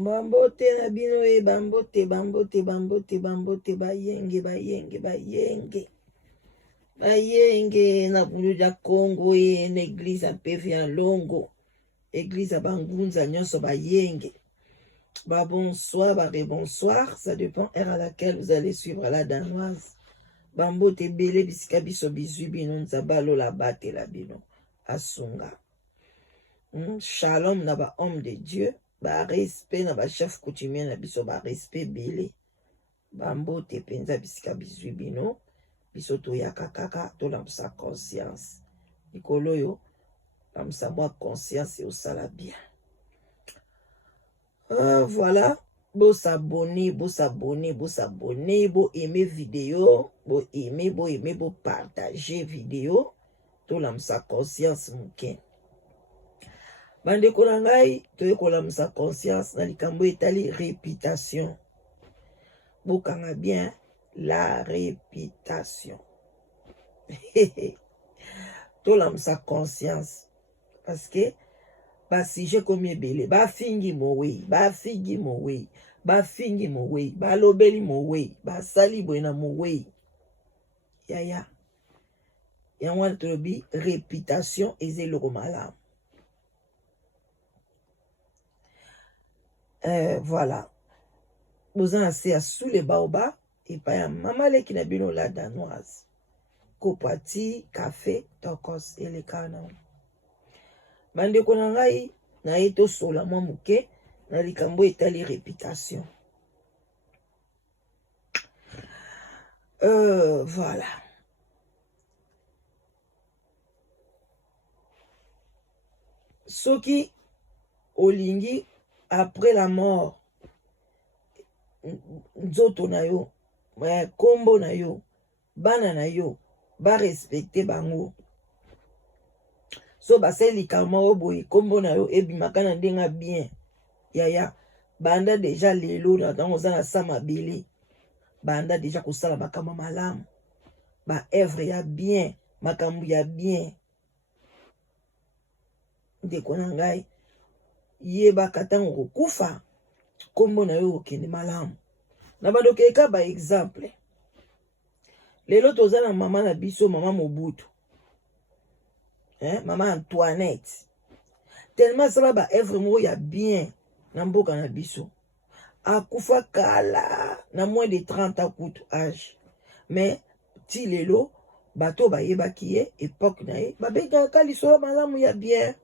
Bambote na bino e bambote bambote bambote bambote bayenge bayenge bayenge bayenge na bulu ya Congo e na église ya PV ya Longo église ya bangunza nyonso bayenge ba bonsoir ba rebonsoir, ça dépend heure à laquelle vous allez suivre la danoise. Bambote bele bisika biso bizwi bino nzaba lola batela bino asunga. Shalom na ba homme de Dieu, ba respect na ba chef coutumier na biso ba respect bele. Bambote penza bisika bizwi bino biso to yaka kaka to la sa conscience. Ikolo yo la sa moi conscience au sala bien. Voilà, beau s'abonner, beau s'abonner, beau s'abonner, beau aimer vidéo, beau aimer, beau partager vidéo, to la sa conscience mouken. Bande kolangai, to la sa conscience na likambo etali réputation. Beau kanga bien la réputation. To la sa conscience parce que ba sujet comme ebele ba fingi mowe ba fingi mowe ba fingi mowe ba lobeli mowe ba sali boina mowe ya wan trobi réputation ezelo malamu. Voilà, vous en assez sous les baobas et pas maman le qui n'a bino la danoise kopati café tokos et les canons. Bande konangai na eto sola mwa muke na likambo etali réputation. Voilà. Soki olingi après la mort nzoto na yo kombo na yo bana na yo ba respecter bango. So baseli kama oboyi kombo na yo ebimaka na ndenga bien ya banda deja lelo na tango za na sama bele banda deja kosala makambo malamu ba œuvre ya bien makambo ya bien ndeko na ngai yebaka ntango kokufa kombo na yo okende malamu na badokeka ba exemple. Lelo toza na mama na biso mama Mobutu, Maman Antoinette, tellement ça va œuvre moko ya bien na mboka na biso. Akufa kala na moins de 30 ans kutu âge. Mais ti lelo bato ba yebaki ye époque na ye ba beka lisolo malamu ya bien.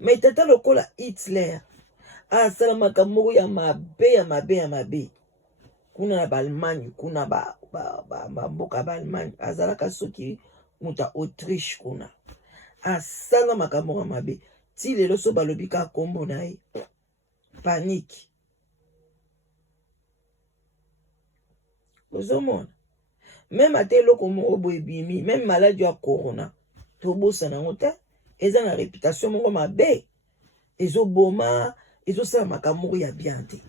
Mais tata lokola Hitler asala makambo ya mabe ya mabe ya mabe. Kuna na Allemagne kuna ba mboka ba Allemagne azalaka soki muta Autriche kuna asala makambo ya mabe ti lelo so balobika kombo na ye panique. Ozomona même atelo komo obo ebimi même maladie ya corona to bosa na ngota eza na réputation moko mabe ezoboma ezosala makambo ya bien te.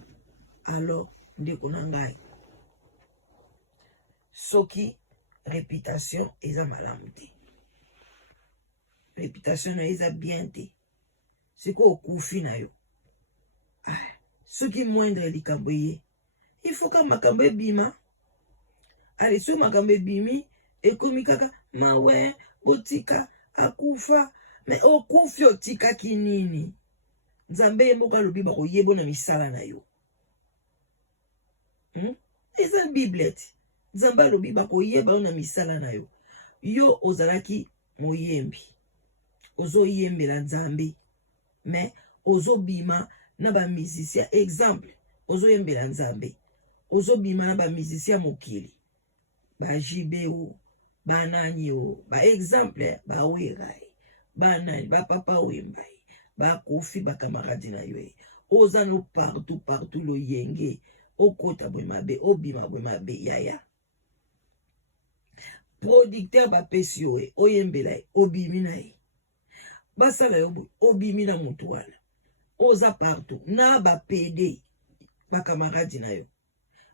Alors ndeko na ngai soki réputation eza malamu te, réputation na eza bien te, siko okufi na yo soki moindre likambo ye il faut ka makambo ebima. Ale so makambo ebimi ekomi kaka mawe botika akufa me okufi otikaki nini? Nzambe ye moko alobi bakoyeba na misala na yo. Eza biblete Nzambe alobi bakoyeba na misala na yo. Yo ozalaki moyembi ozoyembela Nzambe mais ozobima na ba musicien exemple ozoyembela Nzambe ozobima na ba musicien mokili ba jibeo ba nani o ba exemple ba werai ba nani ba papa wembai ba kofi ba camarade na yo ozano partout lo yenge okota bwemabe obima bwemabe yaya producteur ba pesi yo oyembela obimi na ye basala yo obimi na mutu wana oza partout na ba PD ba camarade na yo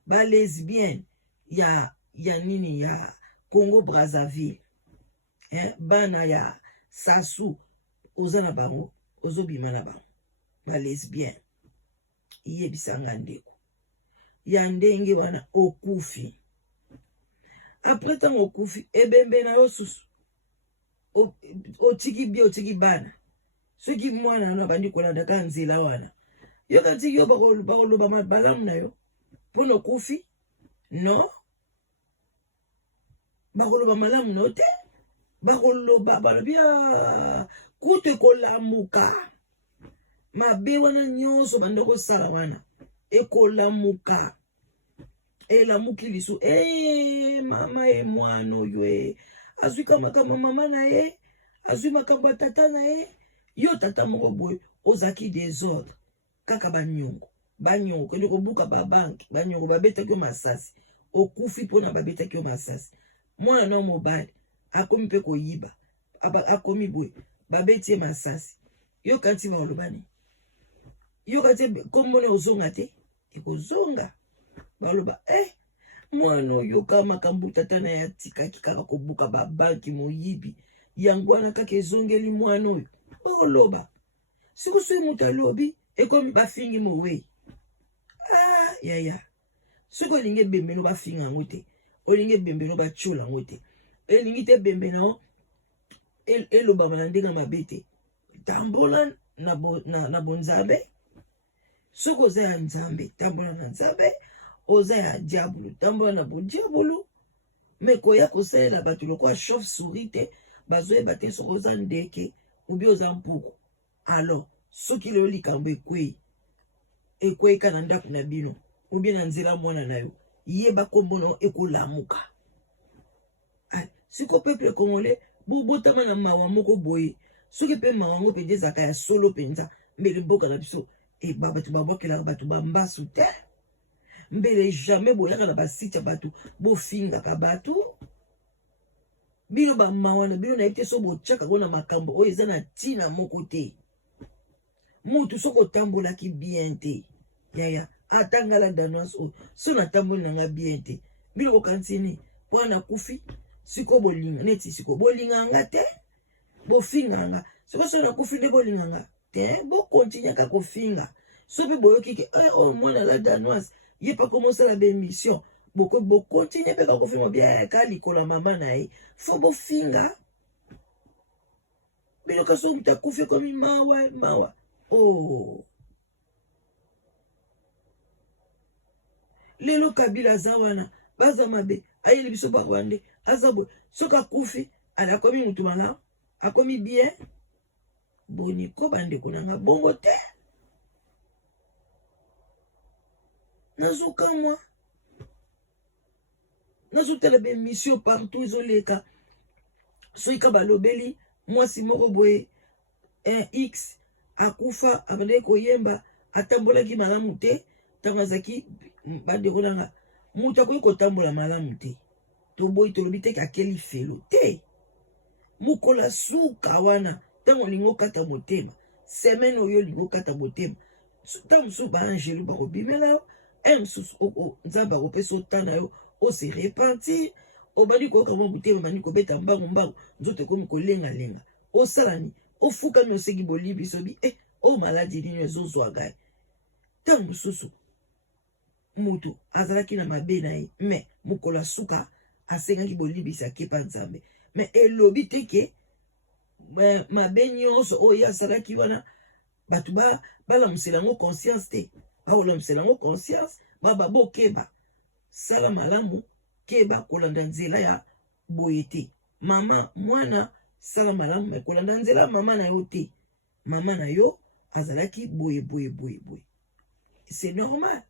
ba lesbienne ya nini ya Congo Brazzaville bana ya Sassou oza na bango ozobima na bango ba lesbien yebisanga ndeko ya ndenge wana okufi après tango okufi ebembe na yo susu otiki bie otiki bana soki mwana no bandi kolanda ka nzela wana yo kati yo bakoloba mabalamu na yo mpona okufi no bakoloba malamu na yo te bakoloba balobia kutu ekolamuka mabe wana nyonso banda kosala wana ekolamuka elamuki lisu mama mwana oyo azwi makambo mama na ye azwi makambo ya tata na ye yo tata moko boye ozaki desordre kaka banyongo kende kobuka babanke banyongo babetaki yo masasi okufi mpona babetaki yo masasi mwana na mobali akomi mpe koyiba akomi boye babeti ye masasi yo kanti baolobani yo kanti kombone ozonga te ekozonga baloba mwana oyo ka makambo tata na ya tikaki kaka kobuka babanki moyibi yango wana kaka ezongeli mwana oyo oloba sikoso moto alobi ekomi bafingi mowe yaya soki olingi ebembeno bafinga yango te olingi ebembeno batiola yango te elingi te bembe nao elobama na ndenge mabe te tambola na bonzambe soki oza ya nzambe tambola na nzambe oza ya diabolo tambola na bodiabolo me koya kosalela bato lokola chauve souris te bazoyeba te soki oza ndeke obi oza mpuku alors soki lelo likambo ekwei ka na ndako na bino obi na nzela mwana na yo yeba kombo na ekolamuka siko peuple congolais bobotama na mawa moko boye soki mpe mawa yango mpenza ezalaka ya solo mpenza mbele mboka na biso bato babwakelaka bato bambasu te mbele jamais boyaka na basite ya bato bofingaka bato bino bamawa na bino nayebi te so botyaka ngo na makambo oyo eza na ntina moko te mutu soki otambolaki bien te yaya atangala danoise oyo so natamboli nanga bien te bino kokantini mpo na kufi siko bolinga neti siko bolinganga te bofinganga siko so nakufi nde bolinganga te bokontinue kaka kofinga so mpe boyoki ke oyo mwana la danoise ye pa komosala bémission bokontinue mpe kaka kofinga bia ka likola mama na ye fo bofinga bino kaso mutu akufi ekomi mawa lelo Kabila aza wana baza mabe ayeli biso barwande aza boye soki akufi akomi mutu malamu akomi bien boniko bandeko nanga bongo te nazokamwa nazotala bémission partout ezoleka soki ka balobeli mwasi moko boye x akufa abandeki koyemba atambolaki malamu te ntango azalaki bandeko nanga mutu akoki kotambola malamu te toboyi tolobi teke akeli felo te mukola suka wana ntango olingi okata motema semaine oyo olingi okata motema ntango mosusu baangelu bakobimela yo mosusu nzambe akopesa otana yo ose repentir obandi koyoka mwa motema bandi kobeta mbangu nzoto ekomi kolengalenga osalani ofukami oseki bolibi sobi maladi nini ezozwaga ye ntango mosusu mutu azalaki na mabe na ye me mokolo suka asengaki bolibisa akepa nzambe me elobi teke mabe nyonso oyo asalaki wana bato balamusela yango conscience te baolamusela yango conscience bokeba sala malamu keba kolanda nzela ya boye te mama mwana sala malamu me kolanda nzela mama na yo te mama na yo azalaki boye c'est normal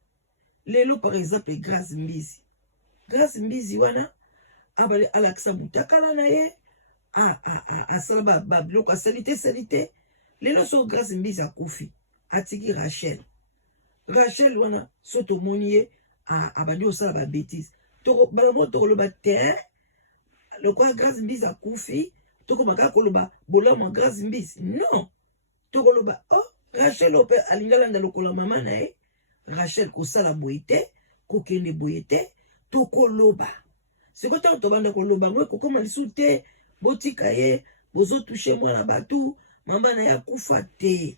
lelo par exemple Grace Mbizi wana alakisa mutakala na ye asala babiloko asali te lelo so Grace Mbizi akufi atiki Rachel wana so tomoni ye abandi osala babétise balamo tokoloba te lokola Grace Mbizi akufi tokomaka koloba bolamu ya Grace Mbizi non tokoloba Rachel ope alingi alanda lokola mama na ye Rachel kosala boye te kokende boye te tokoloba siko ntango tobanda koloba ngo ekokoma lisu te botika ye bozotushe mwana batu mama na ye akufa te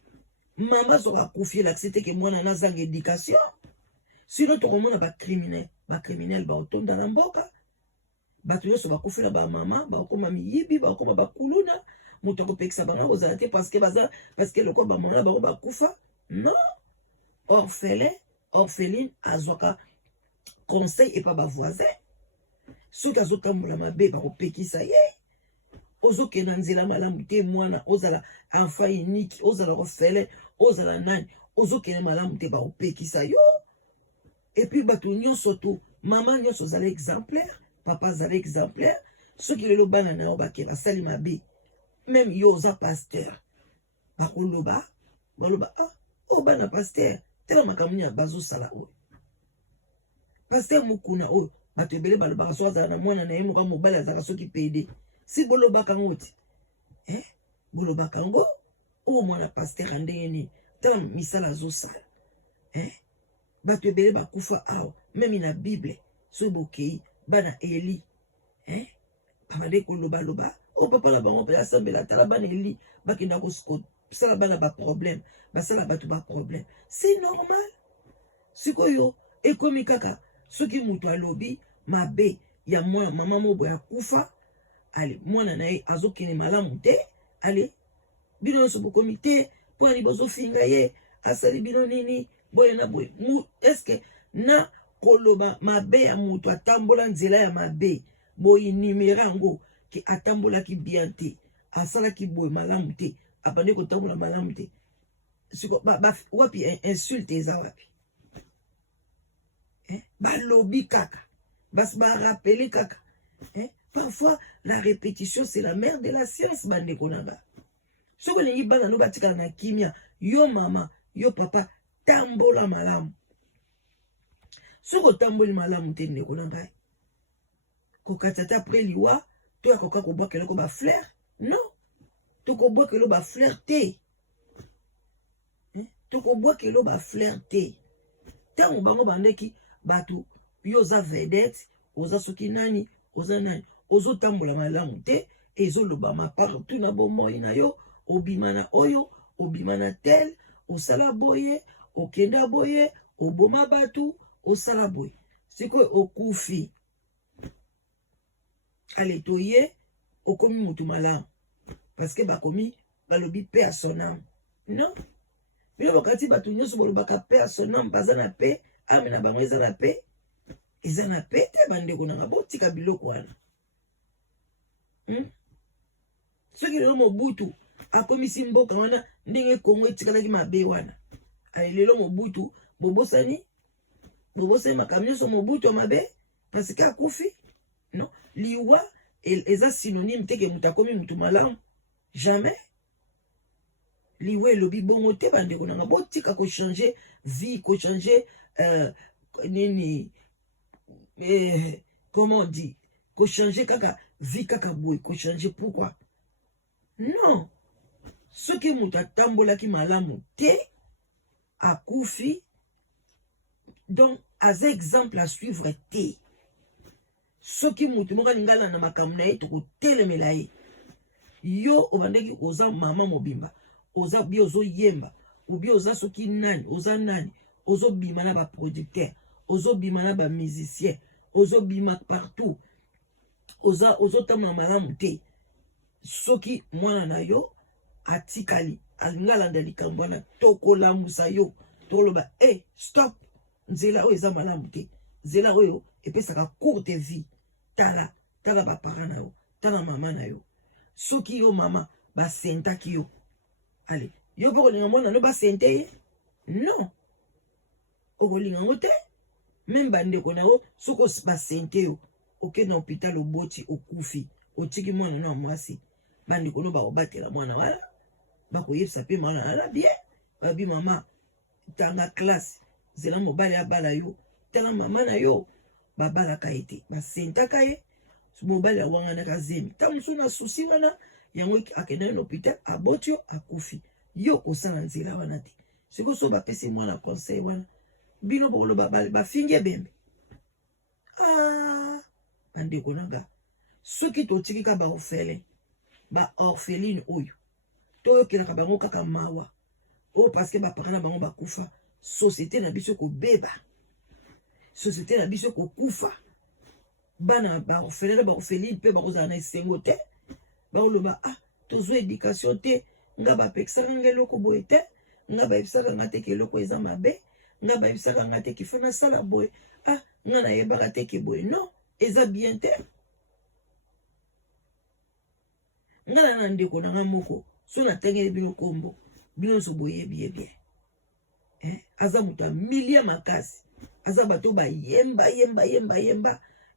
Maman sera confiée l'accepter que moi nana zang éducation. Sinon to komona ba criminel ba otonda na mboka. Bato nyonso ba confiée na ba maman, ba koma miyibi, ba koma ba kuluna. Muto ko pekisa bana ozala te parce que le ko ba mona ba kufa. Non. Orpheline azwaka conseil et pas ba voisin. Soki azotambola mabe ba kopekisa ye. Ozokenda nzela malamu te mwana ozala enfant unique, ozala orphelin, ozala nani, ozokenda malamu te ba opekisa yo. Et puis bato nyonso to, maman nyonso ozala exemplaire, papa azala exemplaire, soki lelo bana na yo bake basali mabe, même yo oza pasteur, bakoloba, baloba ah, oh bana pasteur, tela makambo ya bazosala oyo. Pasteur mukuna oyo, bato ebele balobaka so azala na mwana na ye moka mobali azalaka soki pede. Si bolobaka ngo ti, bolobaka ngo, o mwana pasteur ndenge nini, tala misala azosala. Bato ebele bakufa awa, même na Bible, so bokei, bana Eli, babade koloba, o papa la bango pe asambela tala bana Eli, bakenda ko sala bana ba problème, basala bato ba problème. C'est normal. Sikoyo, ekomi kaka, soki mutu alobi, mabe, ya mwana mama mobo ya kufa, allez, mwana na ye azokene malamu te, allez, bino so bokomi te, po ani bozo finga ye, asali bino nini, boye na boye, est-ce que na koloba mabe ya mutu atambola nzela ya mabe, boye numera ngo, ki atambola ki bien te, asala ki boye malamu te, apande ko tambola malamu te, siko, wapi insulte eza wapi, balobi kaka, ba rappeler kaka, parfois, la répétition, c'est la mère de la science, bande konanga. So ko lingi bana no batika na kimia, yo mama, yo papa, tambola malamu. So ko tamboli malamu te ne konanga. Ko katata après liwa, to ya koka ko boka ko ba fleur? Non. To ko boka lo ba fleur te. To ko boka lo ba fleur te. Tango bango bandeki batu yo za vedette, oza soki nani, oza nani. Ozo tambola malamu te, ezoloba ma partout na bomoi na yo, obimana oyo, obimana tel, osala boye, okenda boye, oboma batu, osala boye. Siko okufi. Ale toye, okomi mutu malamu. Parce que bakomi, balobi paix à son âme. Non? Milo bakati batu nyoso bolobaka paix à son âme, bazana paix, amena bango ezana paix. Ezana paix te bande konanga botika biloko wana. Soki lelo Mobutu akomisi mboka wana ndenge Kongo etikalaki mabe wana. Lelo Mobutu bobosani makambo nyonso Mobutu mabe parce que akufi. Non, liwa eza synonyme te ke mutu akomi mutu malamu. Jamais. Liwa elobi bongo te bande konanga botika ko changer vie, ko changer nini comment on dit, ko changer kaka vie kaka boy, ko changer pourquoi? Non. Ce qui mouta tambola ki malamu te akufi. Donc as exemple à suivre te. Ce qui mouta moka lingala na makamna ye to telemela ye. Yo obandeki oza mama mobimba, oza bi ozo yemba, ubi oza soki nani, oza nani, ozo bima na ba producteur, ozo bima na ba musicien, ozo bima partout. Ozo tamna malamu te. Soki mwana na yo atikali alingala ndalikambo na tokola musa yo toloba stop nzela oyo eza malamu te. Nzela oyo epesaka courte vie. Tala ba parents na yo, tala mama na yo. Soki yo mama ba sentaki yo. Allez, yo poko linga mwana no ba sente ye? Non. Oko linga ngote? Même bandeko na yo soko ba sente yo. Oke na hôpital oboti okufi. Otiki mwana na mwasi. Bandeko no ba obatela mwana wala. Bako yebisa pe mwana ala bien. Babi mama tanga classe. Zela mobali abala yo. Tala mama na yo. Babala ka ete. Ba senta ka ye. Mobali awanga na kazemi. Tamusu na susi wana. Yango akenda na hôpital aboti yo akufi. Yo kosala nzela wana te. Siko so ba pesi mwana conseil wana. Bino bolo ba finge bembe. Bandeko nanga. Soki totiki ka ba orpheline oyo. Toyo kelaka bango kaka mawa. Oh, parce que ba parana bango ba kufa. Société na biso ko beba. Société na biso ko kufa. Bana ba orphelin ba orpheline pe ba kozana esengo te. Ba oloba ah tozo éducation te nga ba pekisa ngeloko boye te nga ba ebisaka nga te keloko eza mabe nga ba ebisaka nga te kifana sala boye ah nga na yebaka te ke boye non eza bien te nga na ndeko na nga moko so na tengeli bino kombo bino so boye bien aza muta milia makasi aza bato ba yemba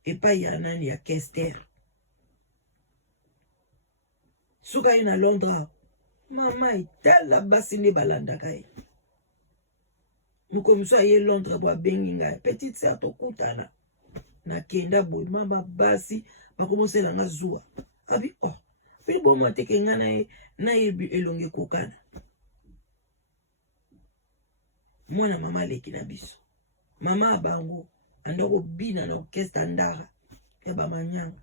epai ya nani ya Kester suka ina Londres mama itala basi nde balandaka ye mokomiso aye Londres bo abengi ngai petite sœur tokutana nakenda boye mama basi bakomosela nga zuwa abi oh pili bomo ateke nga nayebi elongi kokana mwana mama aleki na biso mama abango anda kobina na orchestre ndara ya bamanyanga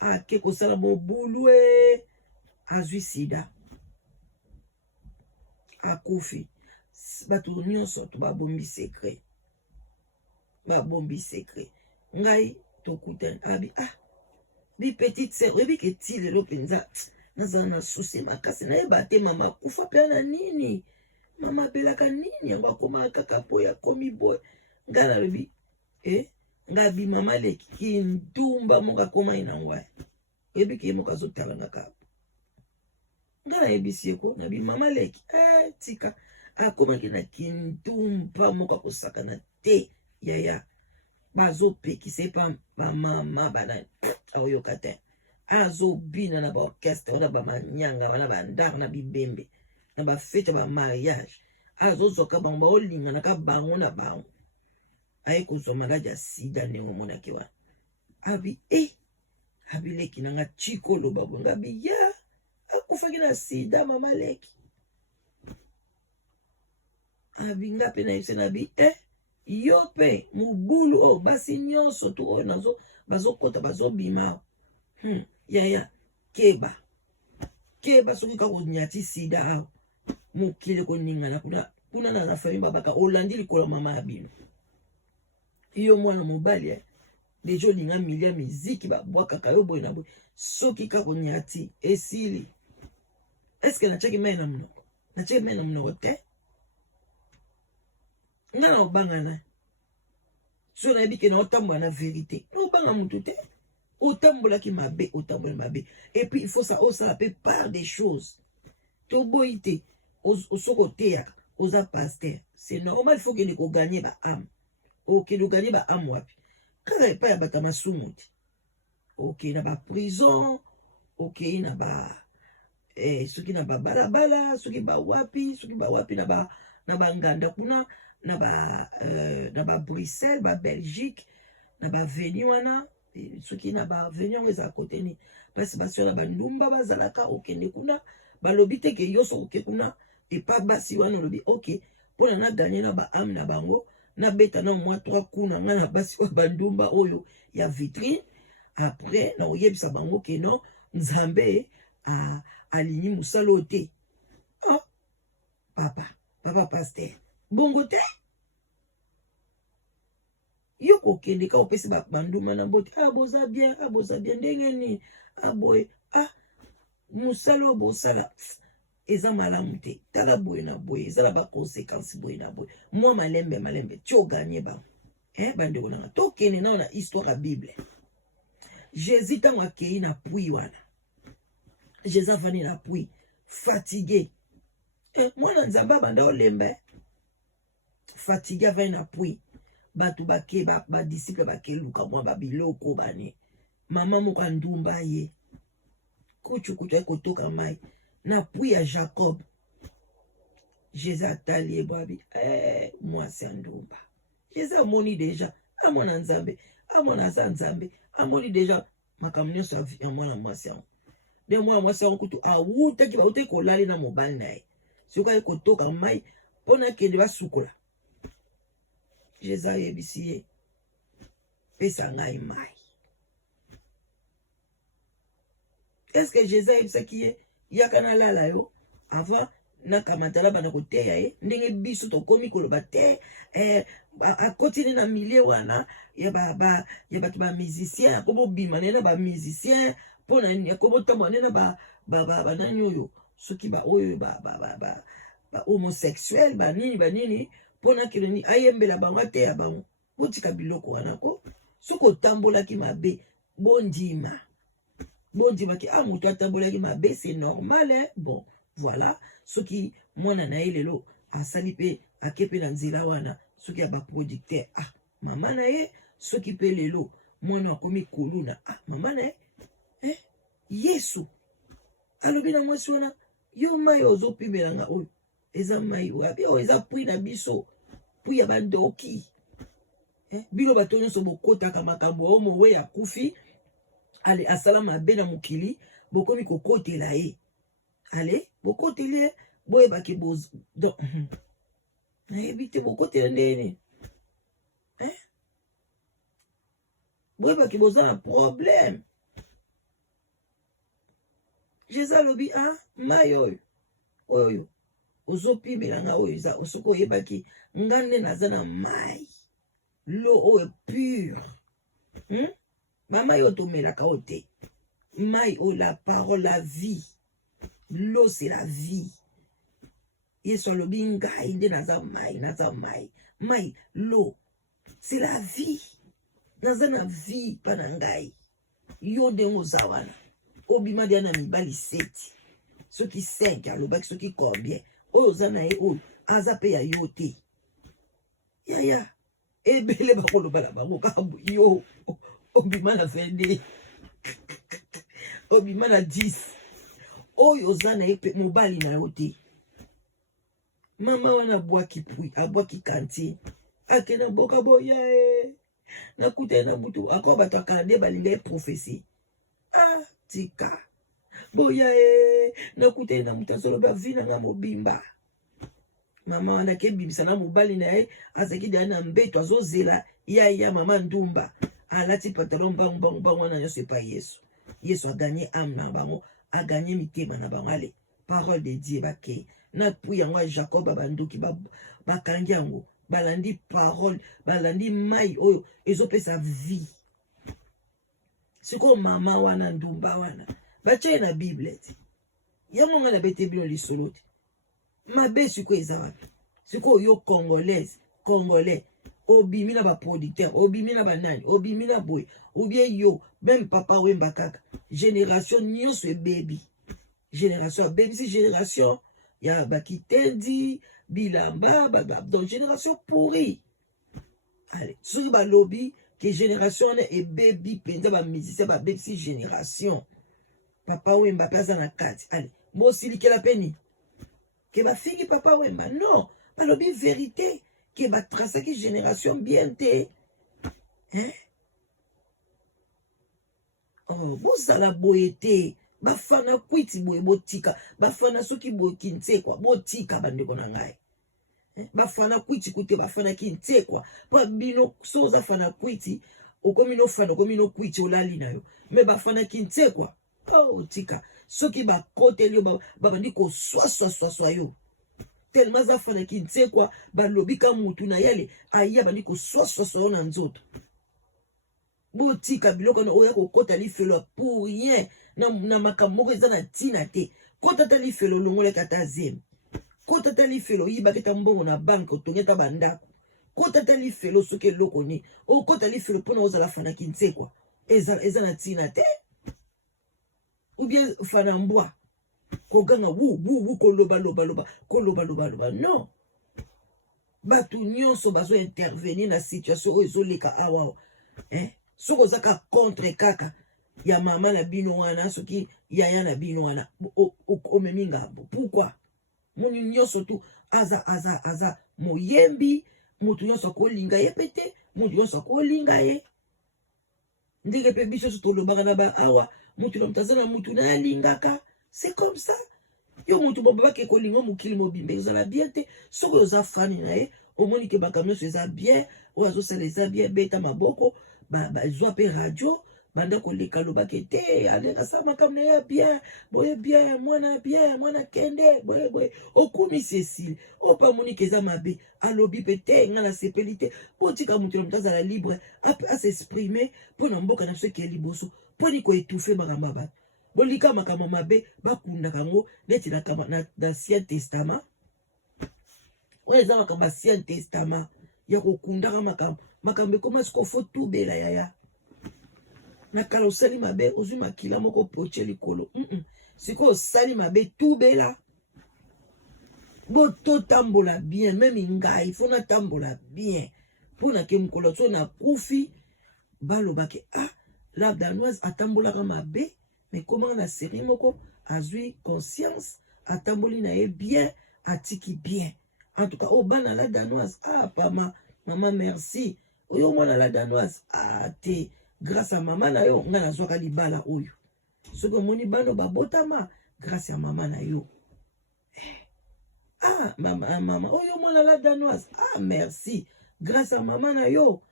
ake kosala mobulu azwi sida akufi bato nyonso to babombi secret ngai tokutani abi ah bi petite sœur ebi ke ti lelo mpenza nazala na susi makasi nayeba te mama akufa mpe na nini mama abelaka nini yango akomaka kaka boye akomi boye ngai nalobi ngai bi mama leki kindumba moko akomai na ngwaya oyebi ke ye moko azotalanga kaka nga nayebisi ye ko na bimama leki tika akomaki na kindumba moko akosakana te yaya bazopekisa epa bamama banani aoyoka te azobina na baorchestre wana bamanyanga wana bandare na bibembe na bafete bamariage azozoka bango baolinganaka bango na bango aye kozwa maladi ya sida ndenge omonaki wana abi abileki nanga chikolo babwenga biya akufaki na sida mama leki abinga mpe na yebise na bi yo mpe mobulu oyo basi nyonso tu oyo nazo bazokota bazobima yaya keba soki kaka onyati sida awa mokili koningana kuna na fami babaka olandi likolo mama ya bino yo mwana mobali deja olinga milia miziki babwakaka yo boye na boye soki kaka onyati esili eske natiaki mai na monoko te nga na obangana so nayebi ke na otambola na verité na obanga mutu te otambolaki mabe otambola mabe et puis il faut ça osala pe part des choses toboyi te osoki oteyaka oza pasteur c'est normal il faut kende koganye baame okende oganye baame wapi kaka epai ya bato masumu te okei na baprison okei na soki na babalabala soki bawapi na banganda kuna na ba Bruxelles ba Belgique na ba veni wana soki na ba veni yango ezala kote ni pasi basio na bandumba bazalaka okende kuna balobi te ke yo so oke kuna epa basi wana olobi ok mpona na ganye na baame na bango na beta na mwa 3 kuna nga na basi wa bandumba oyo ya vitrine après na oyebisa bango ke non nzambe alingi mosala te papa pasteur bongo te yo kokende ka opesi banduma na mbote boza bien ndenge nini boye mosala bosala eza malamu te tala boye na boye ezala baconséquence boye na boye mwa malembe ti oganye bango bandeko nanga tokende nao na histoire ya bible jésus ntango akei na pui wana jésus avandi na pui fatigué mwana nzambe abanda olemba fatigué avandi na pui bato bake badisiple bakeluka mwa babiloko bane mama moko andumba ye kuchu ekotoka mai na pui ya Jacob jésus atali ye bwabi mwasi andumba jésus amoni deja amona nzambe amona aza nzambe amoni deja makambo nyonso ya mwana mwasi yango nde mwana mwasi yango kutu awutaki bautaki kolali na mobali na ye soki aye kotoka mai mpona akende basukola jésus ayebisi ye pesa ngai mai est-ce que jésus ayebisaki ye yaka nalala yo avant na kamatala bana koteya ye ndenge biso tokomi koloba te akotini na milieu wana ya bato ba musicien akobo bima ne na ba musicien pona ni akobo tambo ne na ba nani oyo soki ba oyo ba homosexuel ba nini pona kiloni ayembela bango te ya bango botika biloko wana ko soko tambolaki mabe bondima ki mutu atambolaki mabe c'est normal hein? Bon voilà soki mwana na ye lelo asali pe akepe na nzela wana soki aba producteur mama na ye soki pe lelo mwana akomi koluna mama na ye Yesu alobi na mwasi wana yo mai ozopibelanga oyo eza mai oyo eza pui na biso pui ya bandoki bino bato nyonso bokotaka makambo oyo mowe ya kufi ale asala mabe na mokili bokomi kokotela ye ale bokotele boyebaki nayebi te bokotela ndeni boyebaki boza na problème Jésus alobi mai oyo ozopibelanga oyo eza soki oyebaki nga nde naza na mai lo oyo pure mamai oyo tomelaka oyo te mai oyo la parole la vie l'eau c'est la vie Yesu alobi ngai nde naza mai l'eau c'est la vie naza na vie pa na ngai yo ndenge oza wana obima dia na mibali 7 soki 5 alobaki soki combien oyo oza na ye oyo aza pe ya yo te yaya ebele bakoloba na bango kaka yo obima na 22 obima na 10 oyo oza na ye pe mobali na yo te mama wana abwaki kantine akenda boka boya nakutani na mutu ako bato akanade balinga ye prophesie tika boya nakutani na mutu azoloba vi nanga mobimba mama wana akebimisa na mobali na ye azalaki deya na mbeto azozela ya mama ndumba alati pantalon bango wana nyonso epa Yesu aganye ame na bango aganye mitema na bango ale parole de Dieu bake na pu yango ya Jacob bandoki bakangi yango balandi parole balandi mai oyo ezopesa vie siko mama wana ndumba wana batie na Bible te yango nga na bete bino lisolo te mabe siko eza wapi siko yo congolais obimi na ba producteur obimi na banani obimi na boy ou bien yo même papa wemba kaka génération nyonso ebebi génération baby si génération ya bakitendi bilamba donc génération pourrie allez soki balobi que génération ne ebebi penza ba musicien ba baby si génération papa wemba paza na kati allez bosilikela peni ke bafingi papa wemba non balobi vérité ke batrasaki génération bien te bozala boye te bafana kwiti boye botika bafana soki boye kintekwa botika bandeko na ngai bafana kwiti kute bafana kintekwa pa bino so oza fana kwiti okomi no fana okomi no kwiti olali na yo me bafana kintekwa tika soki bakoteli yo babandi koswaswaswaswa yo tellement za fana kintekwa balobi ka mutu na yale aya bandi koswaswaswa yo na nzoto botika biloko na oya kokota lifelo pour rien na makambo moko eza na ntina te kota ta lifelo longoleka ta zemi kota ta lifelo yibaki ta mbongo na banke otongeta bandako kota ta lifelo soki eloko ni okota lifelo mpona ozala fana kintekwa eza na ntina te ou bien fana mbwa koganga wu koloba non bato nyonso bazo intervenir na situation oyo ezoleka awa soko zaka contre kaka ya mama na bino wana soki yaya na bino wana omemi ngambo pourquoi moni nyonso tu aza moyembi mutu nyonso akolinga ye pete mutu nyonso akolinga ye ndenge pe biso tolobaka na ba awa mutu na mutu aza na mutu na alingaka c'est comme ça yo mutu bobabaki kolinga mokili mobimba ezala bien te soki oza fani na ye omoni ke makambo nyonso eza bien oyo azosala eza bien beta maboko bazwa pe radio banda koleka lobaki te alenga sa makambo ya bien boye bien mwana kende boye okumisi esili opamoni keza mabe alobi pe te nga na sepeli te botika moto na moto azala libre asexprime mpo na mboka na biso eke liboso mponi koetufe makambo ya bato bolika makambo mabe bakundaka yango neti na ancien testament oyo eza makambo ya ancien testament ya kokundaka makambo ekoma sikofo tubela yaya na kala osali mabe ozwi makila moko poche likolo sikoyo osali mabe tubela bototambola bien meme ngai fo natambola bien mpo na ke mokolo so nakufi balobaki la danoise atambolaka mabe me komaka na série moko azwi conscience atamboli na ye bien atiki bien en tout cas o bana la danoise pama mama merci oyo mwana la danoise te grâce à mama na yo nga nazwaka libala oyo soki omoni bano babotama grâce ya mama na yo mama oyo mwana la danoise merci grâce à mama na yo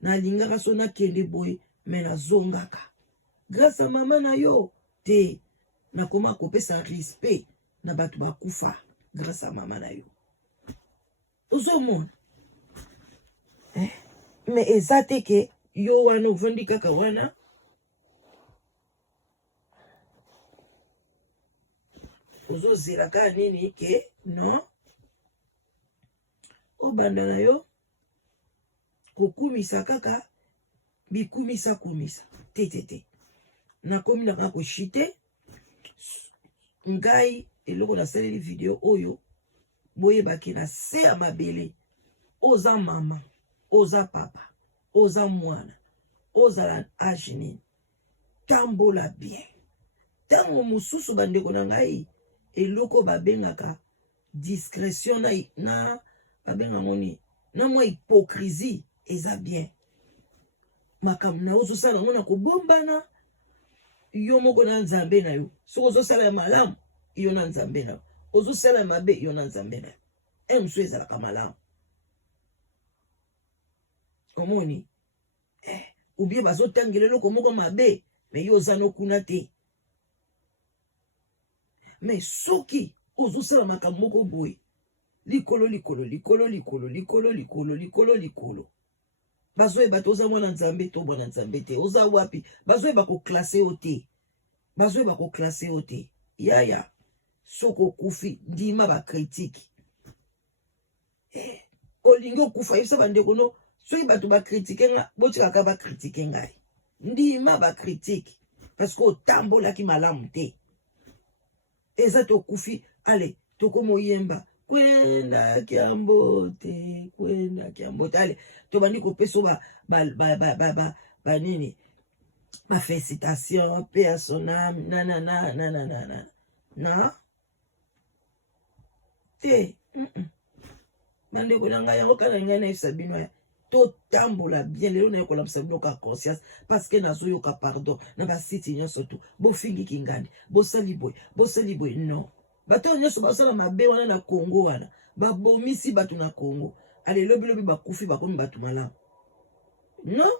nalingaka so nakende boye me nazongaka grâce à mama na yo te nakoma kopesa respect na bato bakufa grâce à mama na yo ozomona me eza te ke yo wana ovandi kaka wana ozozela kaka nini ke non obanda na yo kokumisa kaka bikumisa te nakomi na kaka koshite ngai eloko nasaleli video oyo boyebaki na se ya mabele oza mama oza papa oza mwana ozala age nini tambola bien ntango mosusu bandeko na ngai eloko babengaka discrétion na babengango nini na mwa hypocrisie eza bien makambo na ozosala yango na kobombana yo moko na nzambe na yo soki ozosala ya malamu yo na nzambe na yo ozosala ya mabe yo na nzambe na yo mosusu ezalaka malamu omoni ubie bazotangela eloko moko mabe me yo oza nokuna te me soki ozosala makambo moko boye likolo bazoyeba te oza mwana nzambe to mwana nzambe te oza wapi bazoyeba koklase yo te yaya soko okufi ndima bakritike olingi okufa yebisa bandeko no soki bato bakritike nga botikaka bakritike ngai ndima bakritike parceke otambolaki malamu te eza tokufi ale tokomoyemba kwenda kiambote ale tobandi kopesa banini bafélicitation pe ya son âme na te bandeko na ngai yango kana ngai nayebisa bino ya totambola bien lelo nayekolambisa bino ka conscience parce que nazoyoka pardon na basiti nyonso to bofingiki ngandi bosali boye non bato nyonso basala mabe wana na Congo wana babomisi bato na Congo ale lobi bakufi bakomi bato malamu non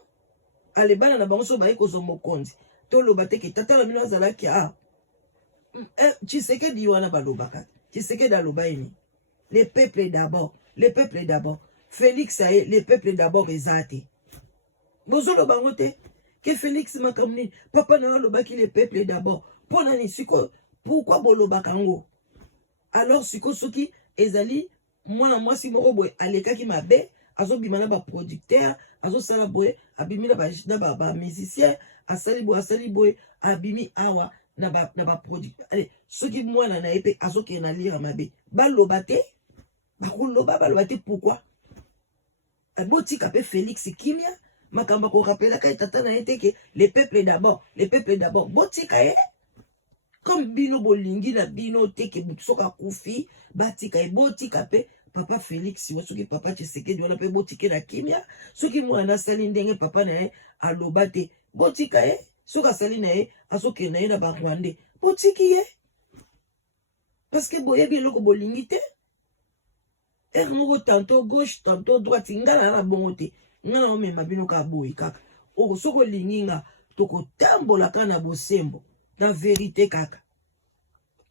ale bana na bango so bayi kozwa mokonzi toloba te ke tata na bino azalaki Tshisekedi wana balobaka Tshisekedi aloba ini le peuple d'abord Félix aye le peuple d'abord ezate bozolo bango te ke Félix makamni papa na alobaki le peuple d'abord pona ni siko pourquoi bolobaka ngo alors siko soki ezali mwana mwasi moko boye alekaki mabe azobima na baproducteur azosala boye abimi na bamusicien asali boye abimi awa na baproducteur ale soki mwana na ye mpe azokende na lire mabe baloba te baloba te pourquoi botika mpe Félix kimia makambo korapelaka tata na ye te ke le peuple d'abord botika ye comme bino bolingi na bino te ke butu soka kufi batika ye botika mpe papa Félix wa soki papa Tshisekedi wana mpe botike na kimia soki mwana asali ndenge papa na ye aloba te botika ye soki asali na ye azokende na ye na barwande botiki ye parce que boyebi eloko bolingi te moko tantôt gauche tantôt droite ngana na bongo te ngana omema bino ka boyi kaka soki olingi nga toko tambola kana bosembo na vérité kaka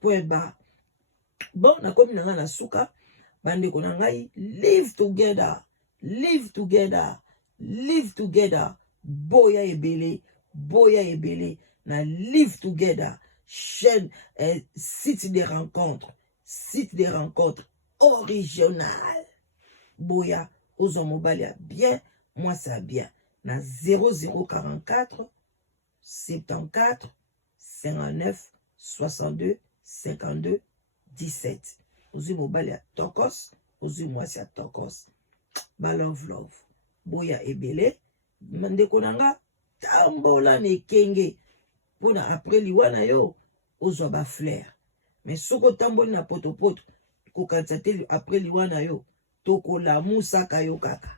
point bas. Bon nakomi nanga na suka bandeko na ngai, live together, live together, live together, boya ebele na live together chaîne site de rencontres original boya ozo mobali bien moi ça bien na 0044 74 59 62 52 17 ozo mobali tokos ozo moi ça tokos ba love boya ebele mandeko nanga tambola nekenge pona après liwana yo ozwa ba fleur mais soko tamboli na potopoto kokanisa te après liwana yo tokolamu saka yo kaka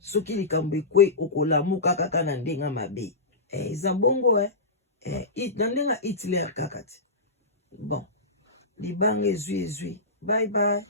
soki likambo ekwe okolamu kaka na ndenga mabe eza bongo na ndenga Hitler kaka ti bon libanga ezwi bye bye.